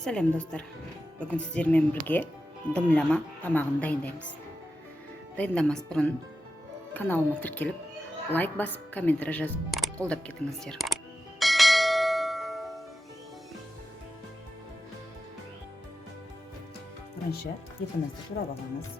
Сәлем достар. Бүгін сіздермен бірге дымлама тамағын дайындаймыз. Дайындамас бұрын каналыма тіркеліп, лайк басып, комментарий жазып, қолдап кетіңіздер. Бірінші етімізді турап аламыз.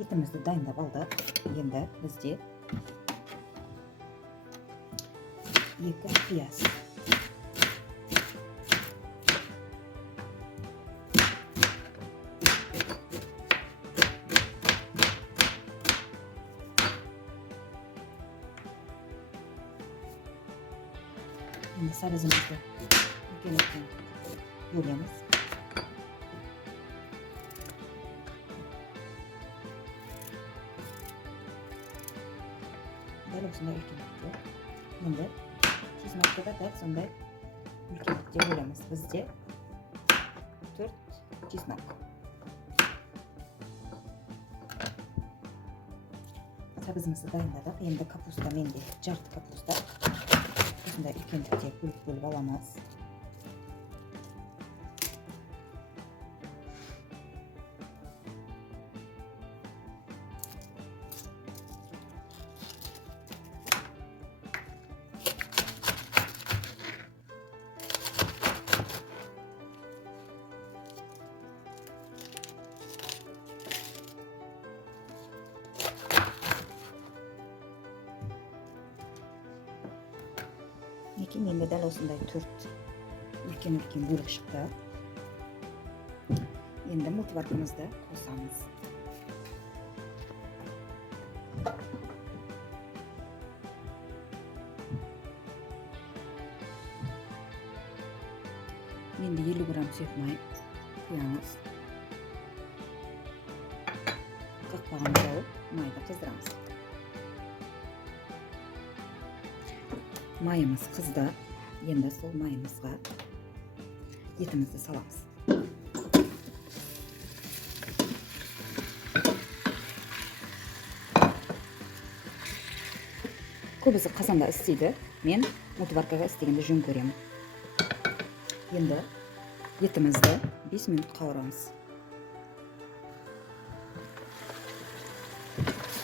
Етімізді дайындап алдық. Енді бізде 2 пияз, енді сарызымызды үлкен бөлеміз. Дәл осындай үлкендікте. Енді чеснокты да дәл сондай үлкендікте бөлеміз. Бізде 4 чеснок. Сабызымызды дайындадық. Енді капуста менде жарты капуста. Осындай үлкендікте бөліп аламыз. Енді дәл осындай 4 үлкен бөлік шықты. Енді мультиваркамызды қосамыз. Енді 50 грамм сұйық май құямыз. Қақпағын жауып, майды қыздырамыз. Майымыз қызды. Енді сол майымызға етімізді саламыз. Көбісі қазанда істейді. Мен мультиваркаға істегенде жөн көремін. Енді етімізді 5 минут қауырамыз.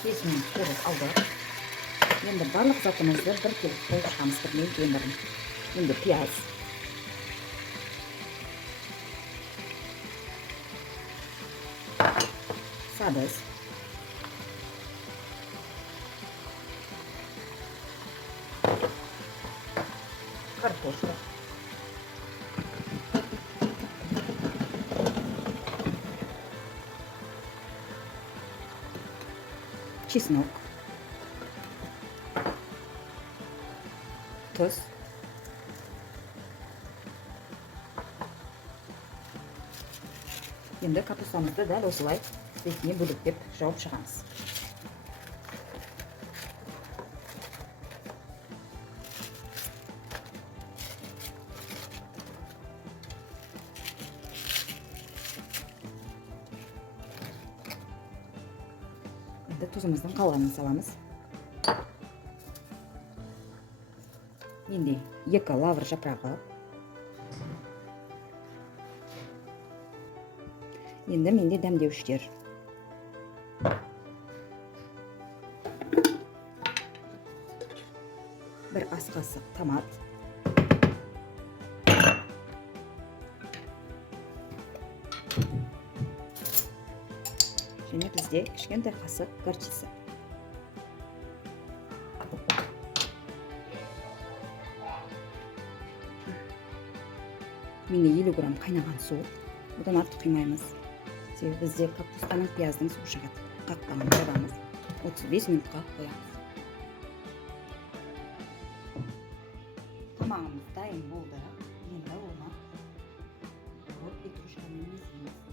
5 минут қуырып алдық. Енді барлық затымызды бір келіп қойып шығамыз. Енді пияз, сабыз, картошка, чеснок, тұз, енді капустамызды дәл осылай бетіне бөліктеп жауып шығамыз. Енді тұзымыздың қалғанын саламыз. Енді 2 лавр жапырағы. Енді менде дәмдеуіштер. Бір ас қасық томат. Және бізде кішкентай қасық горчица. міне 50 грамм қайнаған су. Бұдан артық құймаймыз. Себебі бізде капустаның, пияздың суы шығады. Қақпағын жабамыз. 35 минутқа қоямыз. Тамағымыз дайын болды. Енді оны бекітушімен мезейміз.